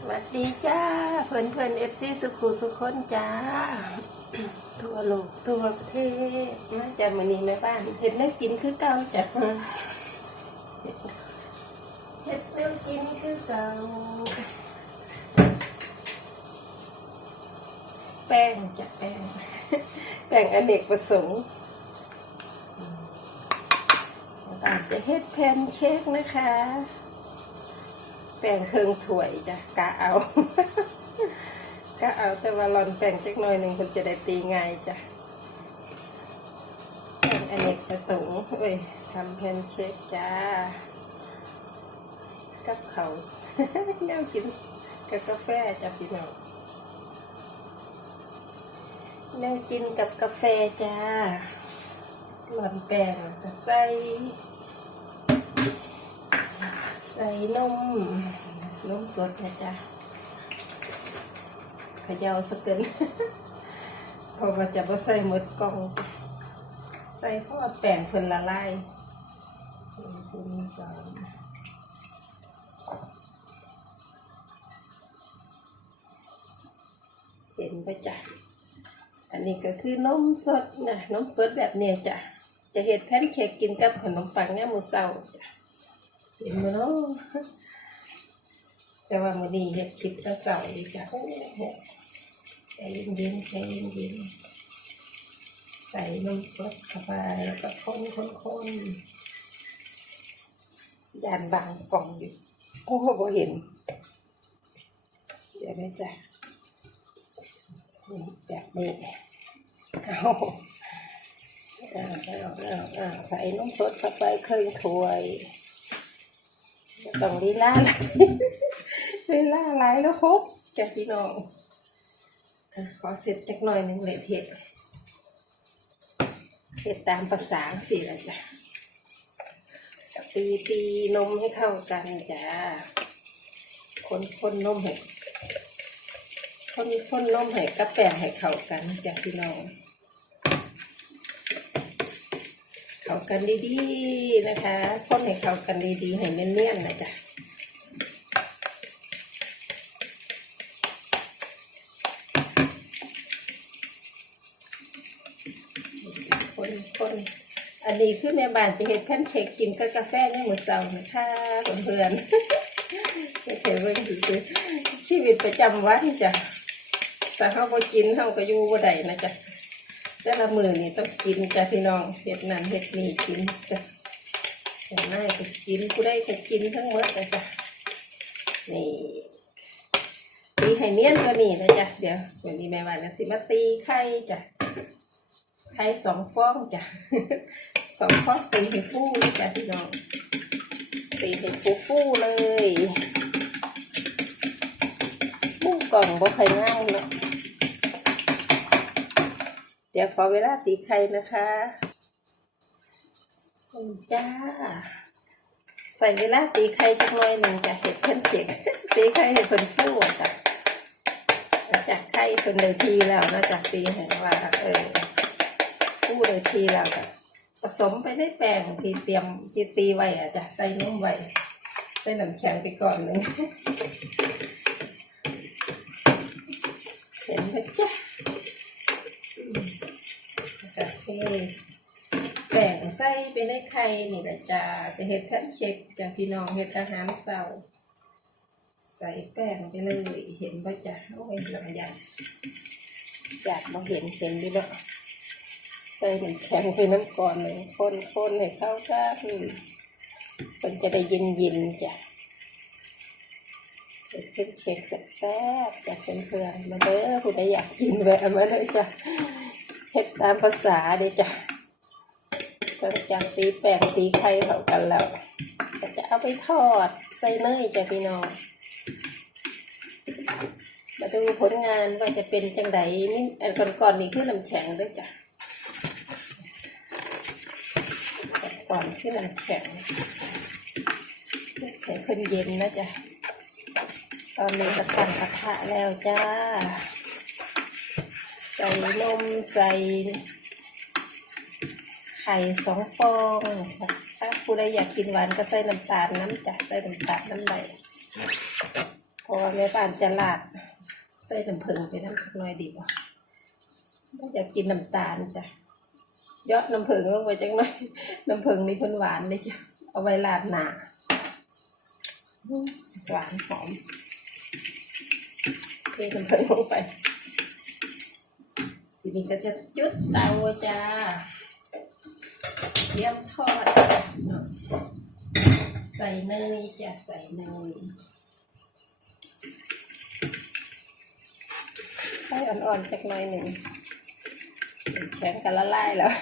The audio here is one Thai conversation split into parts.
สวัสดีจ้า เพื่อนเพื่อนเอฟซีสุขุสุขคนจ้า ทั่วโลกทั่วประเทศมาจากมือนี้แม่บ้านเห็ดแนวกินคือเก่าจ้ะเห็ดแนวกินคือเก่าแป้งจ้ะแป้งแป้งอเนกประสงค์อาจจะเฮ็ดแพนเค้กนะคะ ป้งเครื่องถ้วยจ้ะกะเอากะเอาแต่ว่าหลอนแป้งจักหน่อยหนึ่งคนจะได้ตีง่ายจ้ะแป้งอเนกประสงค์เอ้ยทำแพนเค้กจ้ากับเขาวแนวกินกับกาแฟจ้ะพี่น้องแนวกินกับกาแฟจ้าหลอนแป้งใส่ ใส่นมนมสดนะจ๊ะเขย่าสกินเพราะว่าจะมาใส่หมดกล่อง ใส่เพราะว่าแป้งเพิ่นละลายเห็นปะจ๊ะอันนี้ก็คือนมสดนะนมสดแบบเนี้ยจ้ะจะเห็ดแพนเค้กกินกับขนมปังเนี่ยมมือเศร้า จ้ะเนมั้ยเนาะแต่ว่ามื้อนี้เฮ็ดคลิปแต่เช้าดีจ้ะโอ้โหใจเย็นๆใจเย็นๆใส่นมสดเข้าไปแล้วก็คนคนคนยานบางกล่องอยู่โอ้โหเห็นเดี๋ยวนะจ๊ะแบบนี้เอาเอาเอาเอาเอาใส่นมสดเข้าไปครึ่งถ้วย ต้องลีลาหลายลีลาหลายแล้วครบจ้ะพี่น้องขอเสร็จจักหน่อยหนึ่งเลยเทศเทศตามภาษาสิละจ้ะตีตีนมให้เข้ากันจ้ะคนคนนมให้คนคนนมให้กระแปงให้เข้ากันจ้ะพี่น้อง เข้ากันดีๆนะคะคนให้เข้ากันดีๆให้เนียนๆนะจ๊ะคนคนอันนี้คือแม่บ้านจะเห็ดแพนเค้กกินกับกาแฟในมื้อเช้านะคะเพื่อนๆไม่ใช่เบิ่งคือชีวิตประจำวันจ้ะแต่เฮาบ่กินเฮาก็อยู่บ่ได้นะจ๊ะ แต่ละมือนี่ต้องกินจ้ะพี่น้องเห็ดนั่นเห็ดนี่กินจ้ะแต่หน้าก็กินผู้ได้ก็กินทั้งหมดเลยจ้ะนี่ตีให้เนียนกว่านี่นะจ๊ะเดี๋ยววันนี้แม่ว่านะสิมาตีไข่จ้ะไข่สองฟองจ้ะสองฟองตีให้ฟูจ้ะพี่น้องตีให้ฟูฟูๆเลยฟูกล่องบ่ค่ง่ายเนาะ ดี๋ยวขอเวลาตีไข่นะคะคุณจ้า ใส่เวลาตีไข่จักหน่อยหนึ่งจะเห็ดเพิ่นเข็กตีไข่ให้เพิ่นฟูอะจ้ะจากไข่เพิ่นเลยทีแล้วนะจากตีเห็นว่าเออฟูเลยทีแล้วก็ผสมไปในแป้งที่เตรียมที่ตีไว้อะจ้ะใส่นมไว้ใส่น้ำแข็งไปก่อนหนึ่ง แฟแบ่งไส้ไปในไข่นี่แหละจ้าจะเห็ดแพนเค้กจ้าพี่น้องเห็ดอาหารเสาร์ใส่แป้งไปเลย เห็นป่ะจ้าโอ้ยหลังใหญ่อยากมาเห็นเห็นดิเนาะใส่น้ำแข็งไปน้ำก่อนเลยคนคนให้เข้ากันมันจะได้เย็นเย็นจ้ะเห็ดเพิ่งเช็คแซ่บจากเพื่อนๆมาเด้อผู้ใดอยากกินแวะมาเลยจ้ะ เฮ็ดตามภาษาเด้จ้ะหลังจากตีแป้งตีไข่เข้ากันแล้วจะเอาไปทอดใส่เนยจ้ะพี่น้อง มาดูผลงานว่าจะเป็นจังไดนี่อันก่อนๆนี่คือน้ำแข็งด้วยจ้ะก่อนคือน้ำแข็งแข็งขึ้นเย็นนะจ๊ะตอนนี้ก็ตั้งกระทะแล้วจ้า ใส่นมใส่ ไข่สองฟองค่ะถ้าผู้ใดอยากกินหวานก็ใส่น้ำตาลน้ำจ้ะใส่น้ำตาลน้ำใบเพราะว่าแม่บ้านจะลาด ใส่น้ำผึ้งไปน้ำสักหน่อยดีกว่าอยากกินน้ำตาลจ้ะยอดน้ำผึ้งลงไปจังหน่อยน้ำผึ้งนี่เพิ่นหวานเลยจ้ะเอาไว้ลาดหนาหวานหอมเทน้ำผึ้งลงไป ทีนี้ก็จะจุดเตาจ้าเรียมทอด ใส่เนยจ้ะใส่เนยใส่อ่อนๆจักหน่อยหนึ่งแข็งกันละลายแล้ว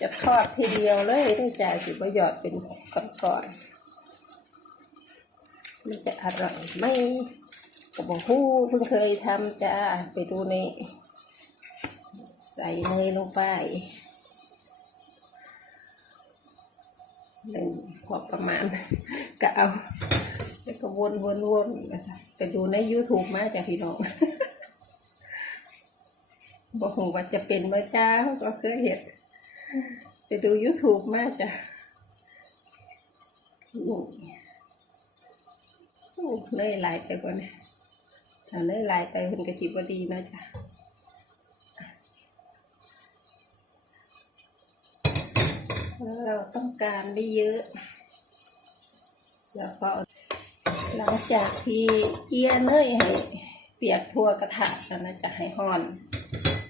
จะทอดทีเดียวเลยด้วยจ้าสิบหยอดเป็นก้อนๆมันจะอร่อยไหม กบอกฮู้เพิ่งเคยทำจ้า ไปดูใน ใส่เนยลงไปหนึ่งพอประมาณก็เอาแล้วก็วนวนวนนะคะไปดูใน YouTube มาจ้ะพี่น้องบอกว่าจะเป็นเมื่อเจ้าก็เคยเห็นไปดู YouTube มาจ้ะนี่เนยไหลไปกว่านี้ ถ้าเนยลายไปคุณกระจิบว่าดีนะจ๊ะเราต้องการไม่เยอะ แล้วก็หลังจากที่เจียเนยให้เปียกทั่วกระทะแล้วนะจะให้ห่อน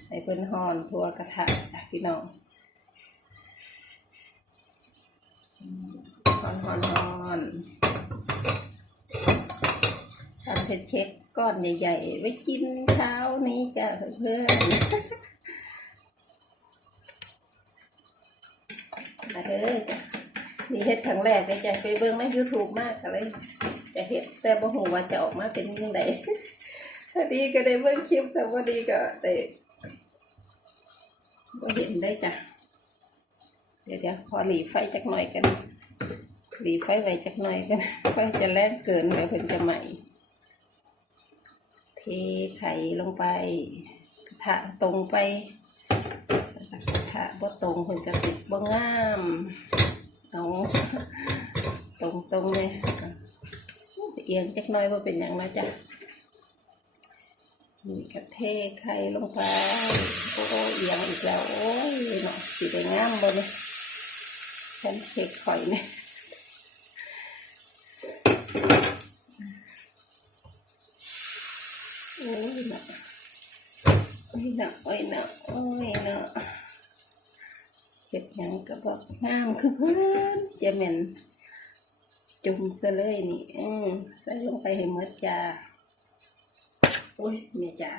ให้เพิ่นห่อนทั่วกระทะจ้ะพี่น้องห่อนห่อนห่อน เชรเช็คก้อนใหญ่ๆ ไว้กินเช้านี้จ้ะเพื่อนมาเด้อจ้ะนี่เฮ็ดครั้งแรกเลยจ้ะไปเบิ่งใน YouTube มากเลยจะเฮ็ดแต่บ่ฮู้ว่าจะออกมาเป็นยังไงถ้าดีก็ได้เบิ่งคลิปแต่ว่าดีก็ได้บ่เห็นได้จ้ะเดี๋ยวเดี๋ยวพอหลีไฟจักหน่อยกันหลีไฟไว้จักหน่อยกันไฟจะแรงเกินเดี๋ยวเพิ่นจะไหม้ เทไข่ลงไปกระทะตรงไปกระทะบ่ตรงเพิ่นก็ติดบ่งามเอาตรงตรงเลยอะเอียงจักน่อยว่าเป็นอย่างนะจ๊ะนี่กระเทไข่ลงไปโอ้เอียงอีกแล้วโอ้ยเนาะสีแดงงามบ่เนี่ยฉันเช็คข่อยเนี่ยโอ้ยนะโอ้ยเนาะโอ้ยเนาะโอ้ยเนาะเก็บยังก็บอกงามคือเพื่อนจะเหม็นจุ่มซะเลยนี่อืมใส่ลงไปให้หมดจ้าโอ้ยเมียจ้า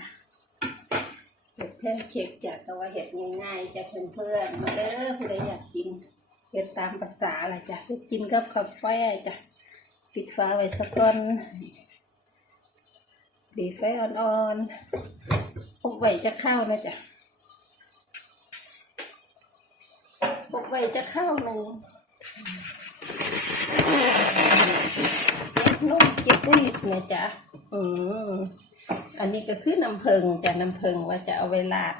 เห็ดแพนเช็คจากแต่ว่าเห็ดง่ายๆจากเพื่อนๆมาเด้อผู้ใดอยากกินเห็ดตามภาษาละจ้ะเฮ็ดกินกับข้าวไฟจ้ะปิดฟ้าไว้สักก่อน ดีไฟอ่อนๆอบไว้จะเข้านะจ๊ะอบไว้จะเข้าหนึ่งนุ่มจิ๊บอุ้ยนะจ๊ะอืมอันนี้ก็คือน้ำเพิงจากน้ำเพิงว่าจะเอาไว้ลาด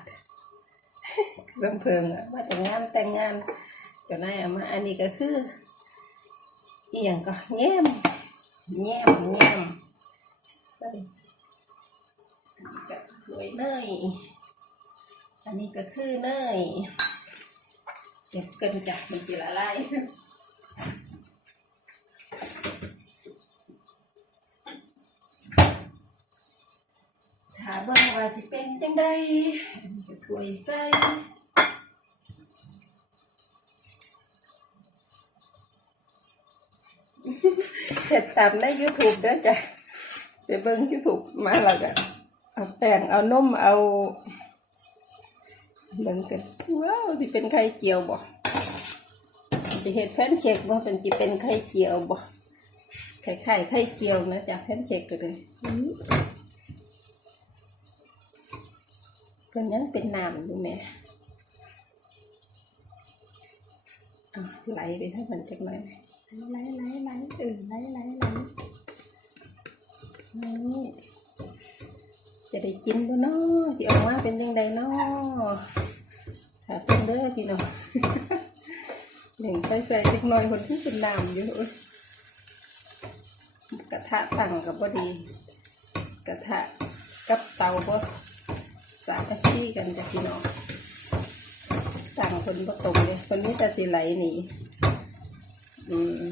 น้ำเพิงอะว่าจะงานแต่งงานจะได้เอามาอันนี้ก็คืออหย่างก็แง้มแง้มแง้มใส่ อันนี้ก็สวยเนยอันนี้ก็คือเนยเก็บเกันจากมันจะละลายถาเบิ่งว่าสิเป็นจังได้ถ้วยใส่เสร็จตามใน YouTube ด้อจ้ะไปเบิ่ง YouTube มาแล้วก็ เอาแป้งเอานมเอาเบิ่งกันว้าวสิเป็นไข่เจียวบ่สิเฮ็ดแพนเค้กบ่เป็นสิเป็นไข่เจียวบ่ไข่ไข่ไข่เจียวนะจ้ะแพนเค้กก็เลยอือเพิ่นยังเป็นน้ำอยู่แม่อะไหลไปให้มันจักหน่อยไหลไหลไหลเออไหลไหลไหลนี่ ได้กินบ่เนาะสิออกมาเป็นยังไงเนาะถ้าเป็นเด้อพี่น้องหนึ่งใส่ใส่จักหน่อยคนที่เป็นน้ำอยู่เอ้ยกระทะตั้งกับพอดี กระทะกับเตาก็สามัคคีกันจ้ะพี่น้องตั้งคนบ่ตรงเลยคนนี้จะสิไหลหนีอืม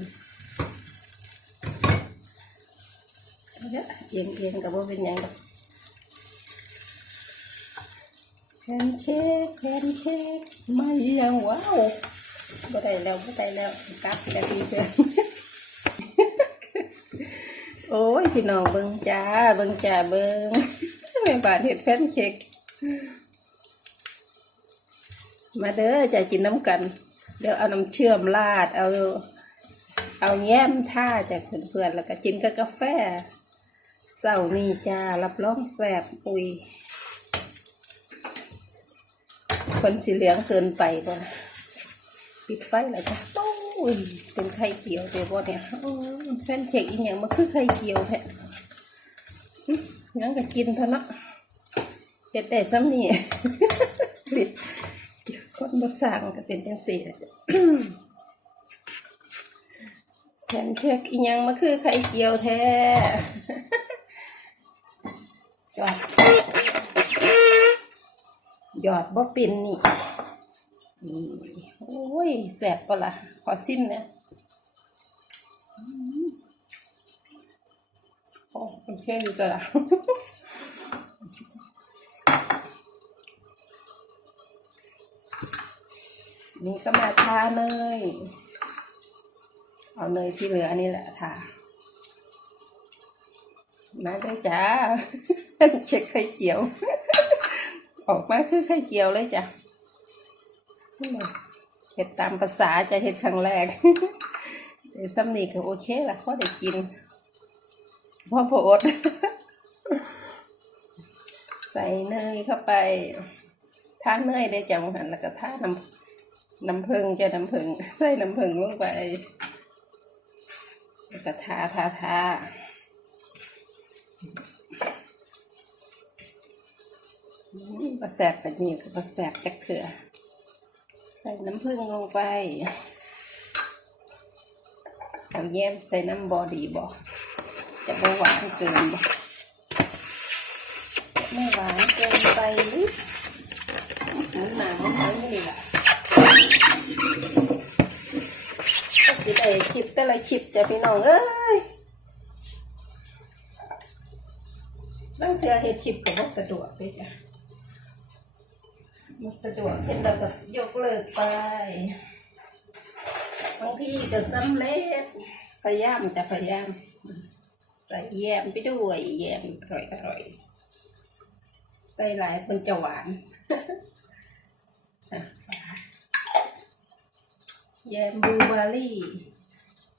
เอาเด้อเอียงเอียงกับว่าเป็นยังดอ แพนเค้กแพนเค้กมายังว้าวบ่ได้แล้วบ่ได้แล้วกลับกะทีเพื่อนโอ้ยพี่น้องเบิ่งจ้าเบิ่งจ้าเบิ่งแม่บ้านเห็ดแพนเค้กมาเด้อจะกินน้ำกัน เดี๋ยวเอาน้ำเชื่อมราด เอา เอาแย้มท่าจากเพื่อนๆแล้วก็กินกับกาแฟเศร้านี่จ้ารับรองแสบปุย คนสีเหลืองเกินไปก่อนปิดไฟแล้วจ้ะโอ้ยเป็นไข่เจียวเดี๋ยวบ่เนี่ยแฟนเค้กอีกอย่างมันคือไข่เจียวแท้อื้องั้นก็กินเถอะเนาะเฮ็ดได้ซ้ำนี่คนมาสั่งก็เป็นจังสี่แหละแพนเค้กอีหยังมันคือไข่เจียวแท้ หยอดบ่ปินนี่นี่โอ้ยแสบปะละ่ะขอซิมนะโอ้โอเคอยู่ตัวละนี่ก็มาทาเนย เอาเนยที่เหลืออันนี้แหละทามาได้จ้าเช็คไข่เจียว ออกมาคือไข่เจียวเลยจ้ะเห็ดตามภาษาจะเห็ดครั้งแรกแต่ซ้ำนี่ก็โอเคละก็ได้กินพ่อโพดใส่เนยเข้าไปทาเนยได้จังหันแล้วก็ทาน้ำน้ำผึ้งจะน้ำผึ้งใส่น้ำผึ้งลงไปแล้วก็ทาทาทา ปลาแสบแบบนี้คือปลาแสบจักเถื่อใส่น้ำผึ้งลงไปเอาแยมใส่น้ำบอดีบอจะไม่หวานเกินบ่ไม่หวานเกินไปหรือหมูหนาหมูหนานี่แหละสิได้คลิปแต่ละคลิปจะพี่น้องเอ้ยบางเทื่อเฮ็ดคลิปก็บ่สะดวกเลยจ้ะ บ่สะดวกเฮ็ดแล้วก็ยกเลิกไปบางทีก็สำเร็จพยายามจะพยายามใส่แยมไปด้วยแยมอร่อยอร่อยใส่หลายมันจะหวานแยมบลูเบอร์รี่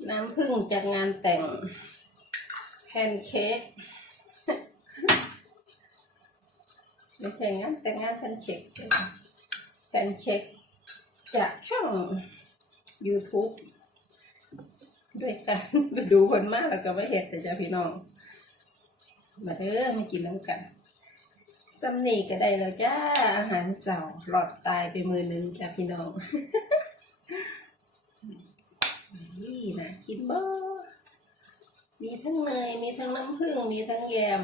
น้ำผึ้งจากงานแต่งแพนเค้ก ไม่ใช่งานแต่งานแพนเค้กแพนเค้กจากช่อง YouTube ด้วยกันไปดูคนมากแล้วก็ไม่เห็ดแต่จ้าพี่น้อง มาเด้อมากินน้ำกันซัมนี่ก็ได้แล้วจ้า อาหารเสาร์หลอดตายไปมือหนึงจ้าพี่น้องนี่นะกินบ่มีทั้งเนยมีทั้งน้ำผึ้งมีทั้งแยม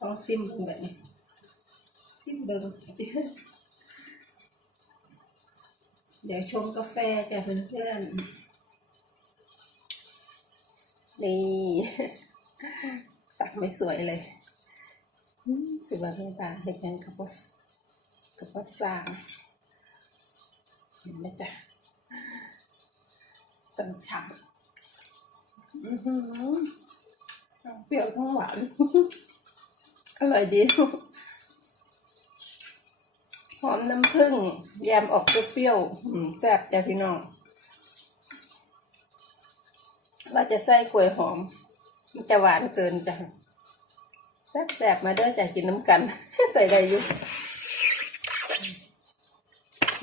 ลองซิมเบิ่งแบบนี้ เบิ่งเดี๋ยวชงกาแฟจ้ะเพื่อนๆ นี่ ตักไม่สวยเลยอืมสิว่าเป็นตาเห็นยังกับพสกับพสร้างเห็นไหมจ๊ะสันฉ่ำอื้อหือทั้งเปรี้ยวทั้งหวานอร่อยดี หอมน้ำผึ้งแยมออกเปรี้ยวๆแซ่บจ้ะพี่น้อง ว่าจะใส่กล้วยหอม มันจะหวานเกินจ้ะแซ่บๆมาเด้อจ้ะกินน้ำกัน ใส่ได้อยู่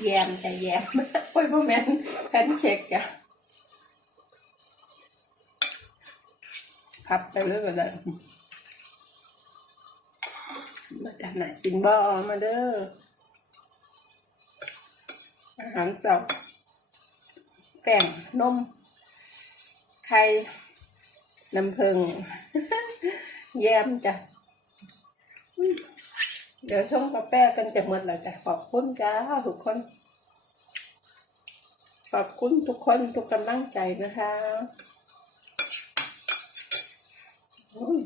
แยมแต่แยมโอ้ยโมเมนแพนเค้กจ้ะพับไปเรื่อยก็ได้มาจากไหนกินบ่มาเด้อ อาหารเสาร์แป้งนม ไข่น้ำผึ้งแยมจ้ะ เดี๋ยวชงกาแฟกันจะหมดแล้วจ้ะ ขอบคุณจ้าทุกคน ขอบคุณทุกคนทุกกำลังใจนะคะ อืม